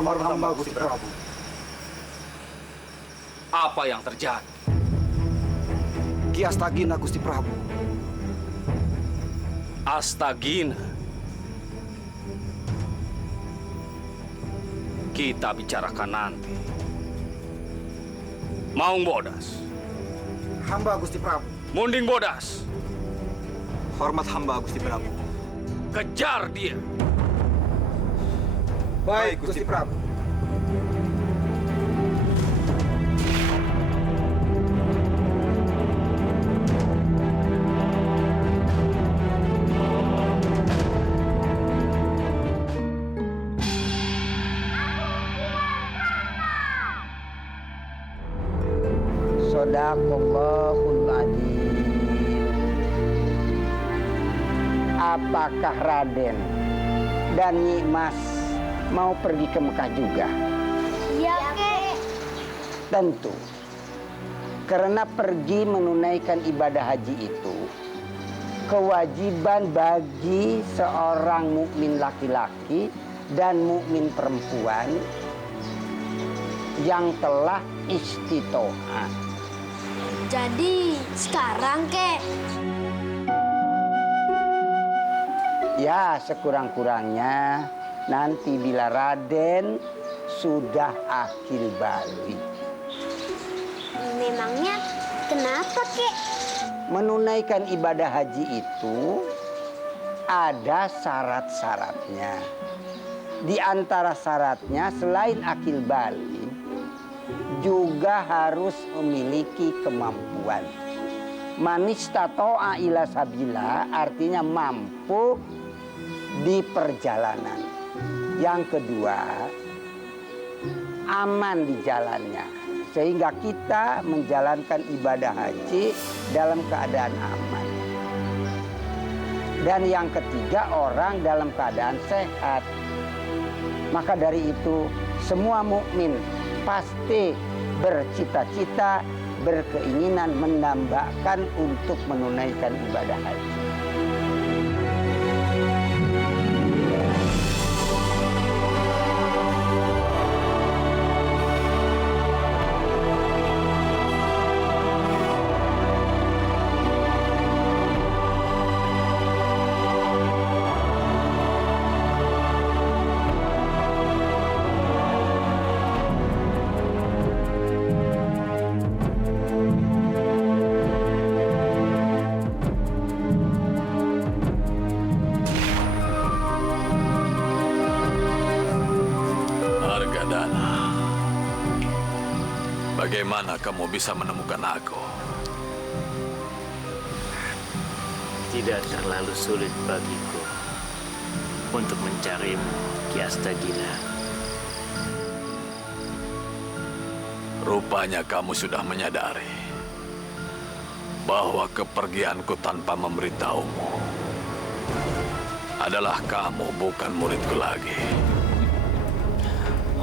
hormat hamba Gusti Prabu. Apa yang terjadi? Ki Astagina Gusti Prabu. Astagina. Kita bicarakan nanti. Maung Bodas. Hamba Gusti Prabu. Munding Bodas. Hormat hamba Gusti Prabu. Kejar dia. Baik Gusti Prabu. Shadaqallahul adzim. Apakah Raden dan Nyi Mas mau pergi ke Mekah juga? Iya, Kek. Tentu. Karena pergi menunaikan ibadah haji itu kewajiban bagi seorang mukmin laki-laki dan mukmin perempuan yang telah istitoah. Jadi sekarang, Kek. Ya, sekurang-kurangnya nanti bila Raden sudah akil balik. Memangnya kenapa, Kek? Menunaikan ibadah haji itu ada syarat-syaratnya. Di antara syaratnya selain akil balik juga harus memiliki kemampuan. Manistato'a ila sabila artinya mampu di perjalanan. Yang kedua, aman di jalannya. Sehingga kita menjalankan ibadah haji dalam keadaan aman. Dan yang ketiga, orang dalam keadaan sehat. Maka dari itu, semua mukmin pasti bercita-cita, berkeinginan menambahkan untuk menunaikan ibadah haji. Bagaimana kamu bisa menemukan aku? Tidak terlalu sulit bagiku untuk mencarimu, Ki Astagina. Rupanya kamu sudah menyadari bahwa kepergianku tanpa memberitahumu adalah kamu, bukan muridku lagi.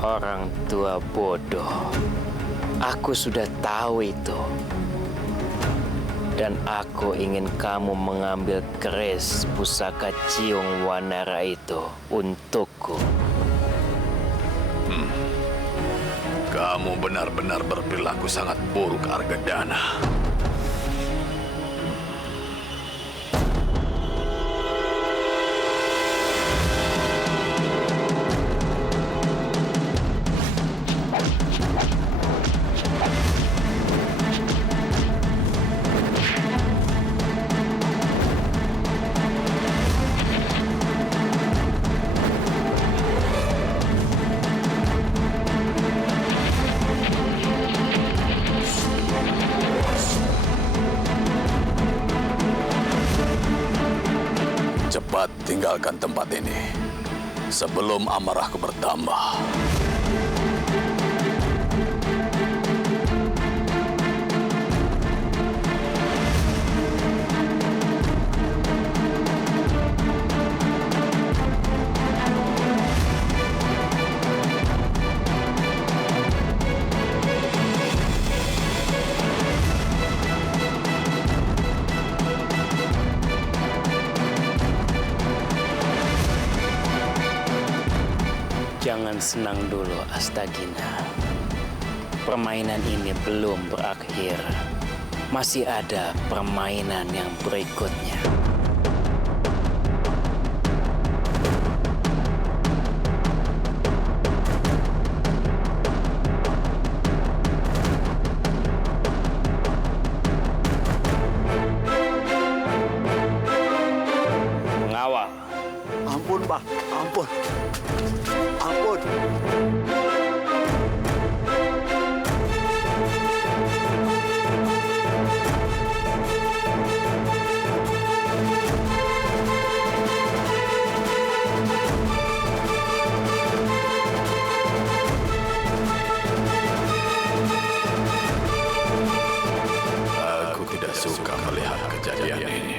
Orang tua bodoh. Aku sudah tahu itu. Dan aku ingin kamu mengambil keris pusaka Ciung Wanara itu untukku. Kamu benar-benar berperilaku sangat buruk, Argadana. Cepat tinggalkan tempat ini sebelum amarahku bertambah. Jangan senang dulu, Astagina. Permainan ini belum berakhir. Masih ada permainan yang berikutnya. Mengawal. Ampun, Mbah. Ampun. Ampun. Aku tidak suka melihat kejadian ini.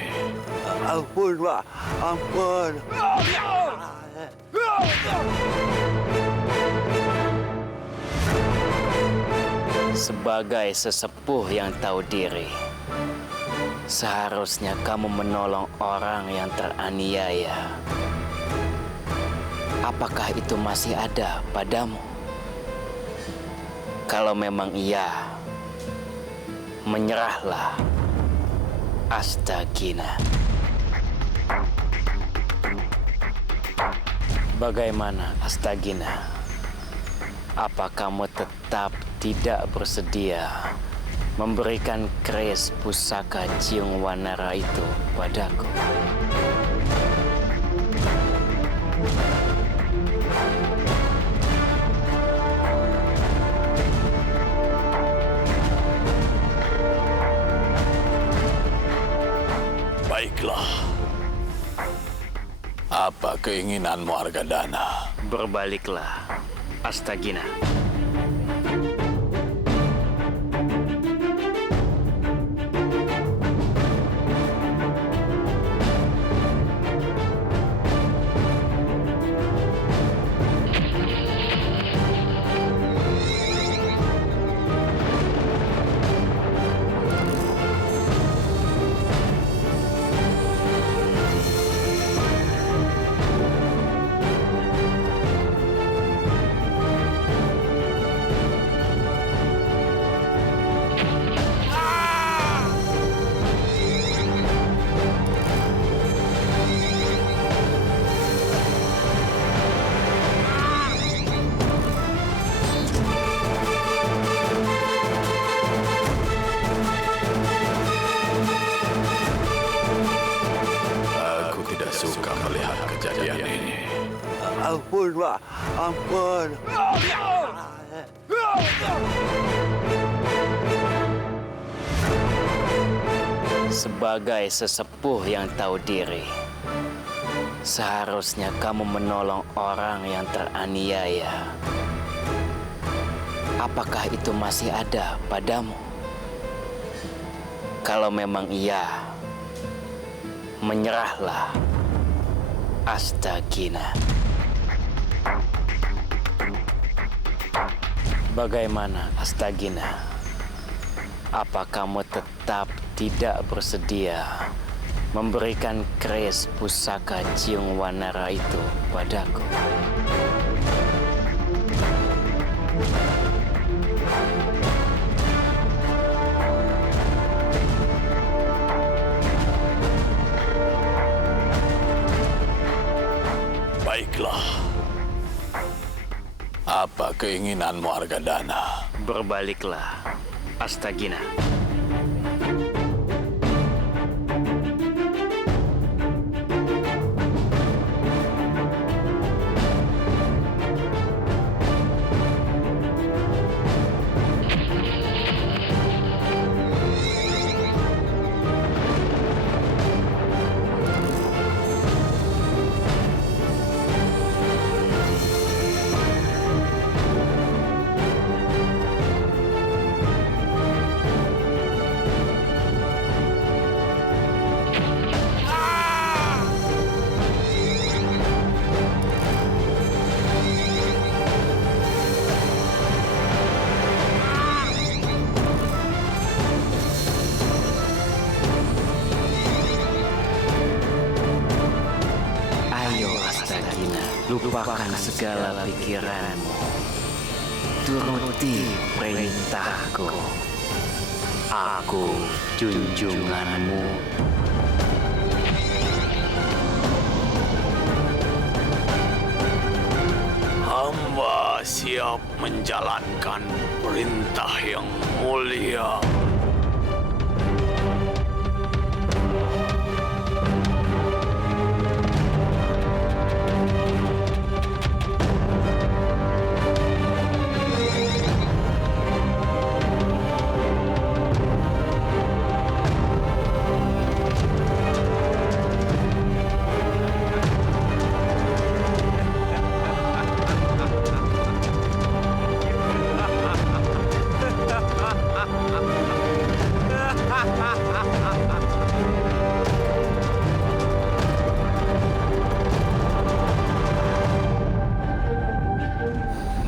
Ampun, Mbah. Ampun. Sebagai sesepuh yang tahu diri, seharusnya kamu menolong orang yang teraniaya. Apakah itu masih ada padamu? Kalau memang iya, menyerahlah, Astagina. Bagaimana, Astagina? Apa kamu tetap tidak bersedia memberikan keris pusaka Ciung Wanara itu padaku? Baiklah. Apa keinginanmu, Argadana? Berbaliklah, Astagina. Aku tidak suka melihat kejadian ini. Ampun, Mbah. Ampun. Sebagai sesepuh yang tahu diri, seharusnya kamu menolong orang yang teraniaya. Apakah itu masih ada padamu? Kalau memang iya, menyerahlah, Astagina. Bagaimana, Astagina? Apa kamu tetap tidak bersedia memberikan keris pusaka Ciung Wanara itu padaku? Baiklah. Apa keinginanmu, Argadana? Berbaliklah, Astagina. Sagina, lupakan segala pikiranmu. Turuti perintahku. Aku junjunganmu. Hamba siap menjalankan perintah yang mulia.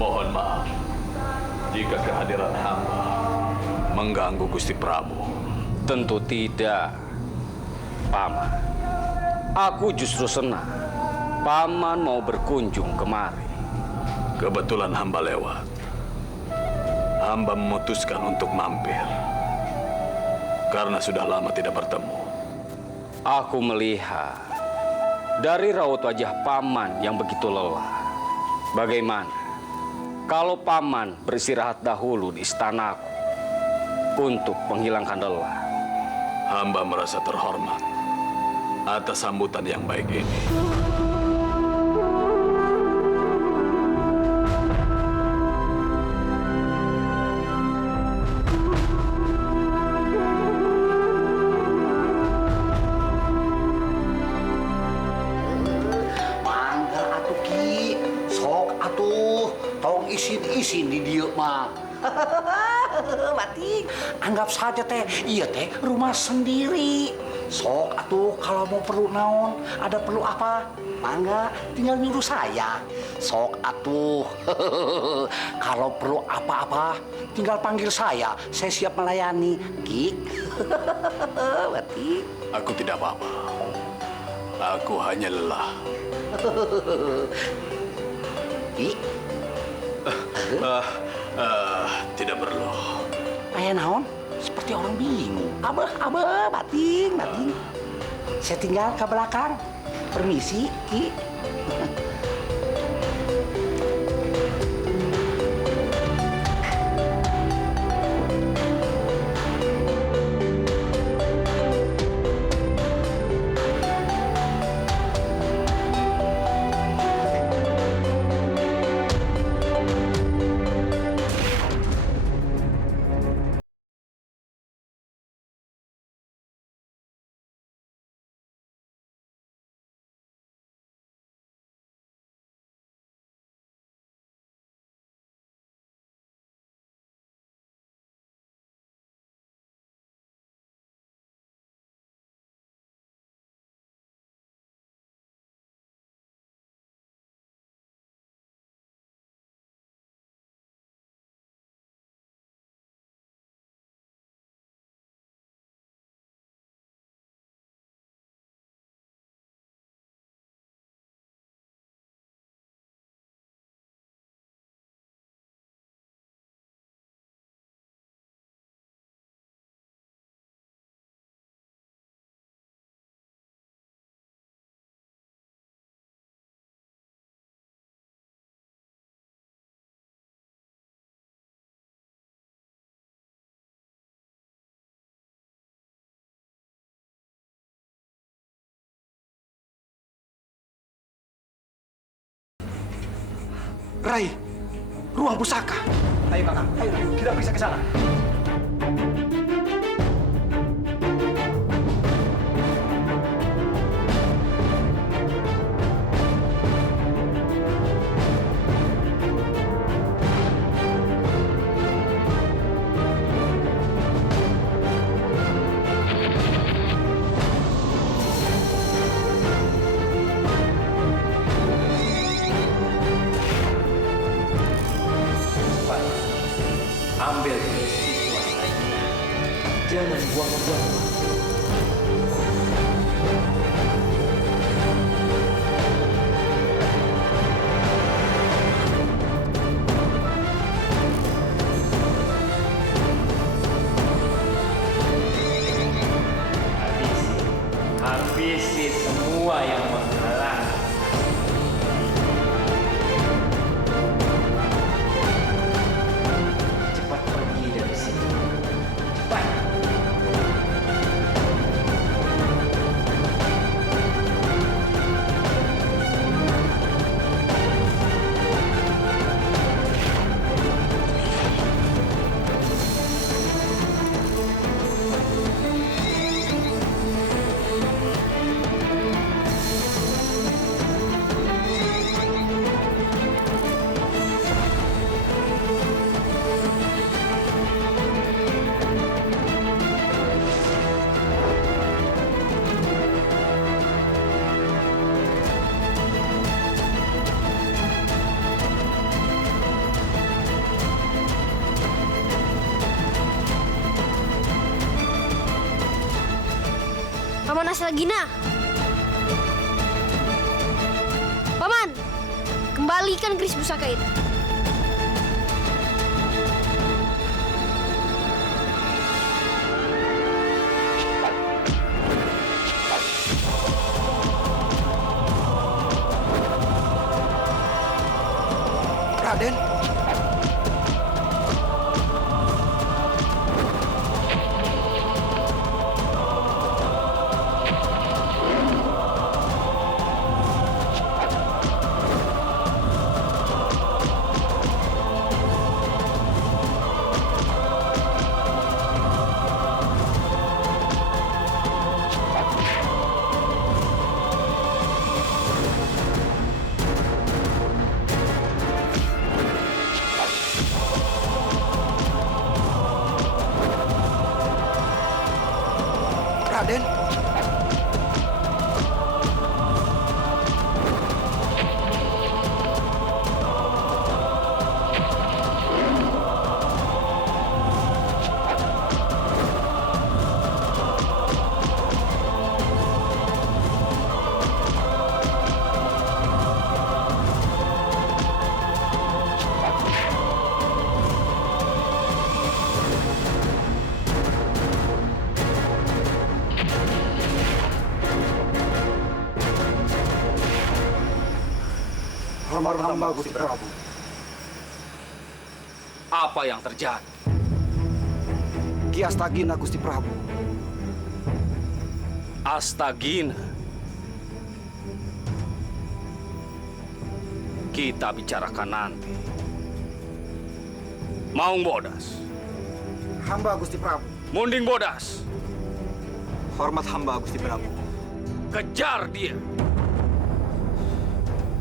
Mohon maaf jika kehadiran hamba mengganggu Gusti Prabu. Tentu tidak, Paman. Aku justru senang Paman mau berkunjung kemari. Kebetulan hamba lewat. Hamba memutuskan untuk mampir karena sudah lama tidak bertemu. Aku melihat dari raut wajah Paman yang begitu lelah. Bagaimana kalau Paman beristirahat dahulu di istanaku untuk menghilangkan lelah? Hamba merasa terhormat atas sambutan yang baik ini. Mangga atuh Ki, sok atuh, tong isin-isin di dieu mah. Batik, anggap saja teh, iya teh rumah sendiri. Sok atuh kalau mau perlu naon, ada perlu apa, mangga tinggal nyuruh saya. Sok atuh, kalau perlu apa-apa tinggal panggil saya siap melayani. Ki, Batik. Aku tidak apa-apa. Aku hanya lelah. Ki, Tidak perlu. ayah naon? Seperti orang bingung. Abah, bating. Saya tinggal ke belakang. Permisi, Ki. Rai, ruang pusaka. Ayo kakak, ayo kita periksa ke sana. Ambil resiko Sagina. Jangan buang-buang waktu. Astagina. Paman, kembalikan keris pusaka itu. Raden. Raden. Hormat hamba Gusti Prabu. Apa yang terjadi? Ki Astagina Gusti Prabu. Astagina. Kita bicarakan nanti. Maung Bodas. Hamba Gusti Prabu. Munding Bodas. Hormat hamba Gusti Prabu. Kejar dia.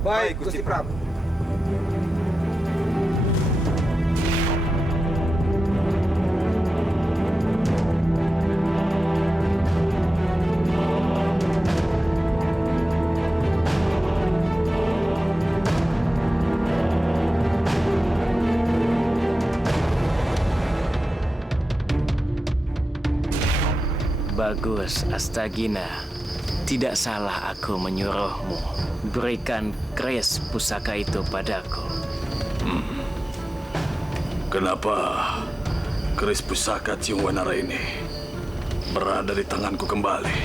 Baik, Gusti Prabu. Bagus, Astagina. Tidak salah aku menyuruhmu. Berikan keris pusaka itu padaku. Kenapa keris pusaka Ciung Wanara ini berada di tanganku kembali?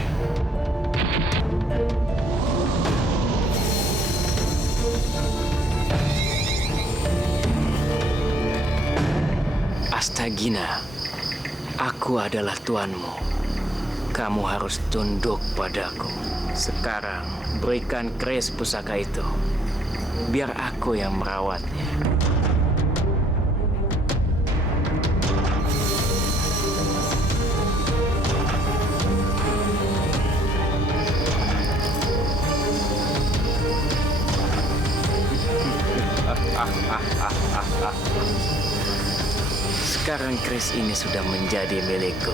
Astagina, aku adalah tuanmu. Kamu harus tunduk padaku. Sekarang, berikan keris pusaka itu. Biar aku yang merawatnya. Sekarang keris ini sudah menjadi milikku.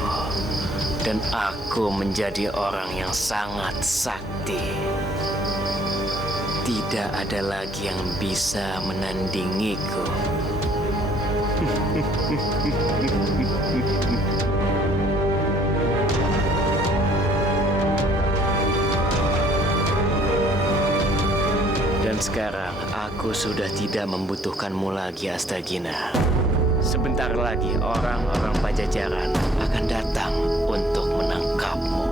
Dan aku menjadi orang yang sangat sakti. Tidak ada lagi yang bisa menandingiku. Dan sekarang aku sudah tidak membutuhkanmu lagi, Astagina. Sebentar lagi orang-orang Pajajaran akan datang untuk menangkapmu.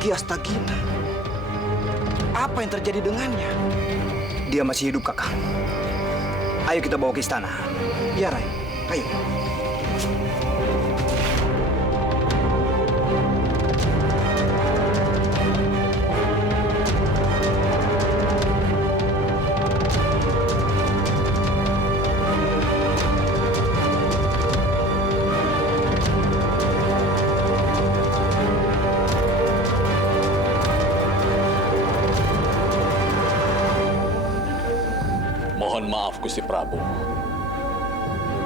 Ki Astagina. Apa yang terjadi dengannya? Dia masih hidup, Kakak. Ayo kita bawa ke istana. Ya, Rai. Ayo. Prabu.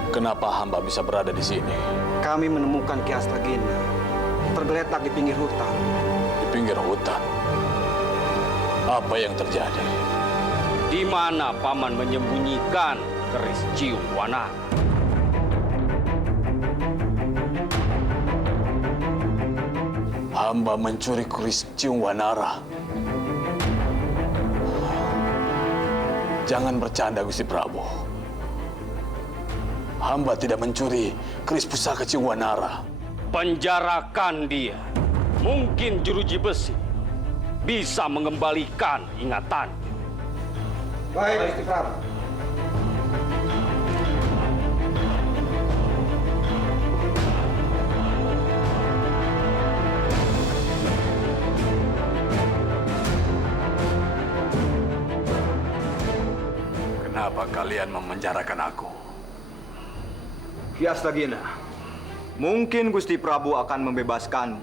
Kenapa hamba bisa berada di sini? Kami menemukan Ki Astagina tergeletak di pinggir hutan. Di pinggir hutan? Apa yang terjadi? Di mana paman menyembunyikan keris Ciung Wanara? Hamba mencuri keris Ciung Wanara. Jangan bercanda, Gusti Prabu. Hamba tidak mencuri keris pusaka Ciung Wanara. Penjarakan dia. Mungkin jeruji besi bisa mengembalikan ingatan. Baik, Gusti Prabu. Kenapa kalian memenjarakan aku? Ki Astagina, mungkin Gusti Prabu akan membebaskanmu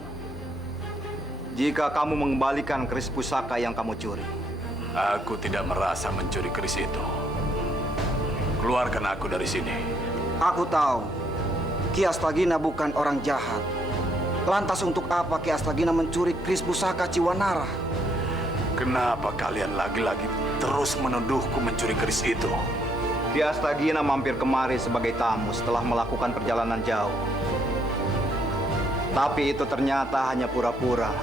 jika kamu mengembalikan keris pusaka yang kamu curi. Aku tidak merasa mencuri keris itu. Keluarkan aku dari sini. Aku tahu Ki Astagina bukan orang jahat. Lantas untuk apa Ki Astagina mencuri keris pusaka Ciwanara? Kenapa kalian lagi-lagi terus menuduhku mencuri keris itu? Ki Astagina mampir kemari sebagai tamu setelah melakukan perjalanan jauh. Tapi itu ternyata hanya pura-pura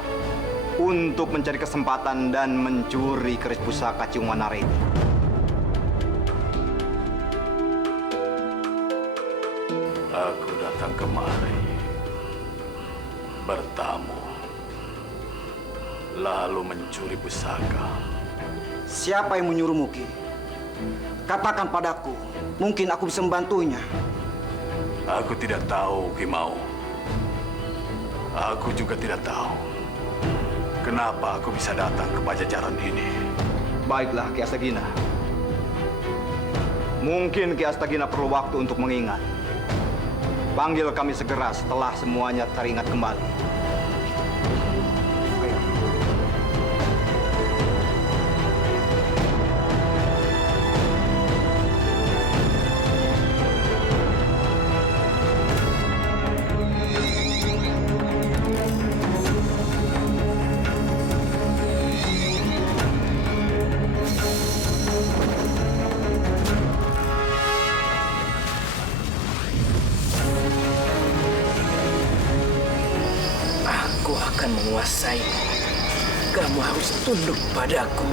untuk mencari kesempatan dan mencuri keris pusaka Ciung Wanara ini. Aku datang kemari bertamu, lalu mencuri pusaka. Siapa yang menyuruhmu, Ki? Katakan padaku, mungkin aku bisa membantunya. Aku tidak tahu, Ki Mau. Aku juga tidak tahu kenapa aku bisa datang ke Pajajaran ini. Baiklah, Ki Astagina. Mungkin Ki Astagina perlu waktu untuk mengingat. Panggil kami segera setelah semuanya teringat kembali. Ayo. Aku akan menguasaimu. Kamu harus tunduk padaku.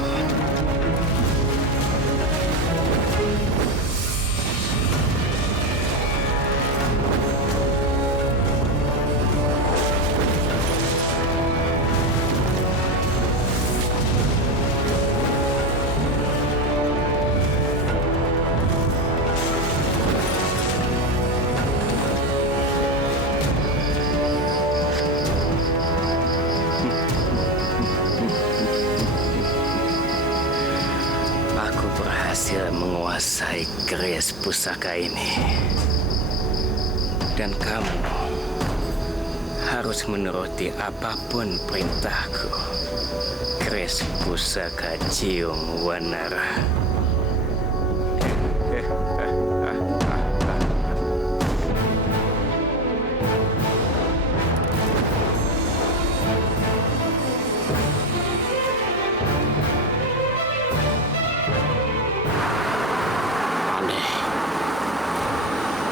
Aku berhasil menguasai keris pusaka ini. Dan kamu harus menuruti apapun perintahku. Keris pusaka Ciung Wanara.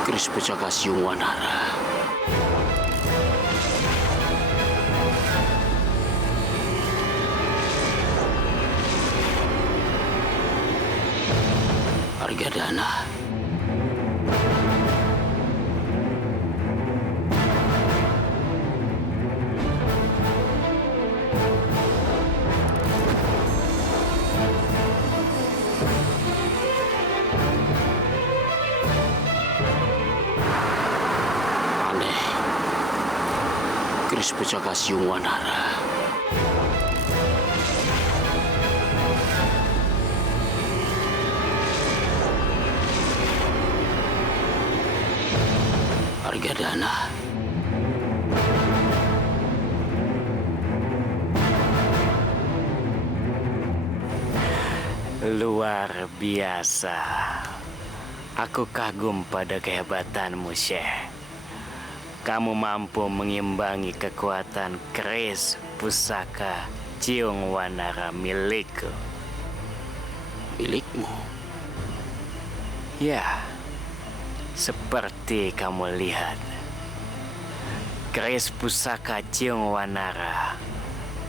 Keris pusaka Ciung Wanara. Argadana. Keris pusaka Ciung Wanara. Argadana. Luar biasa. Aku kagum pada kehebatanmu, Syekh. Kamu mampu mengimbangi kekuatan keris pusaka Ciung Wanara milikku. Milikmu? Ya, seperti kamu lihat. Keris pusaka Ciung Wanara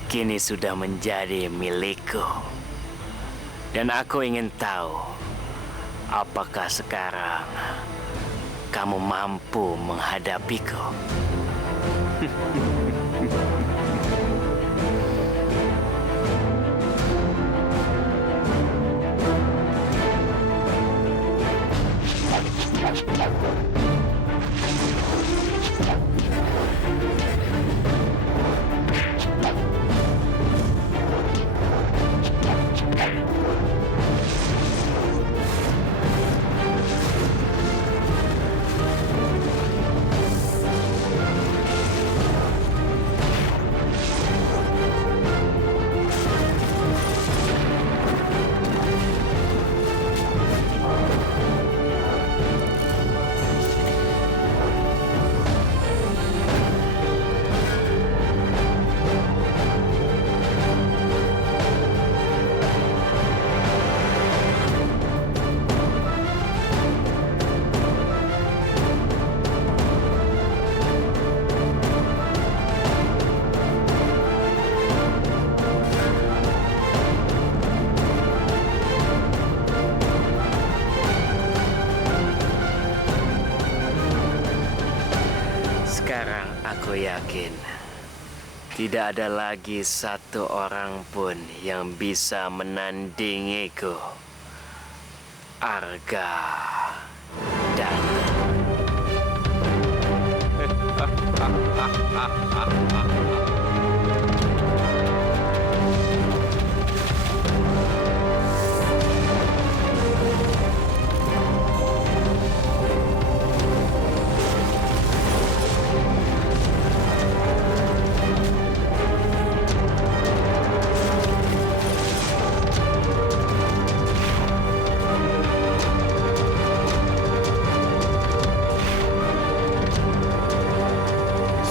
kini sudah menjadi milikku. Dan aku ingin tahu, apakah sekarang kamu mampu menghadapiku? Sekarang aku yakin tidak ada lagi satu orang pun yang bisa menandingiku. Arga dan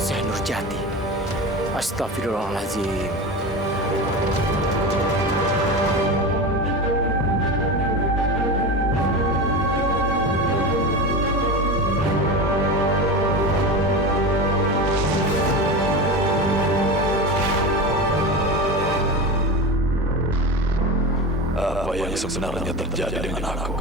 Senurjati. Astagfirullahaladzim. Apa yang sebenarnya terjadi dengan aku?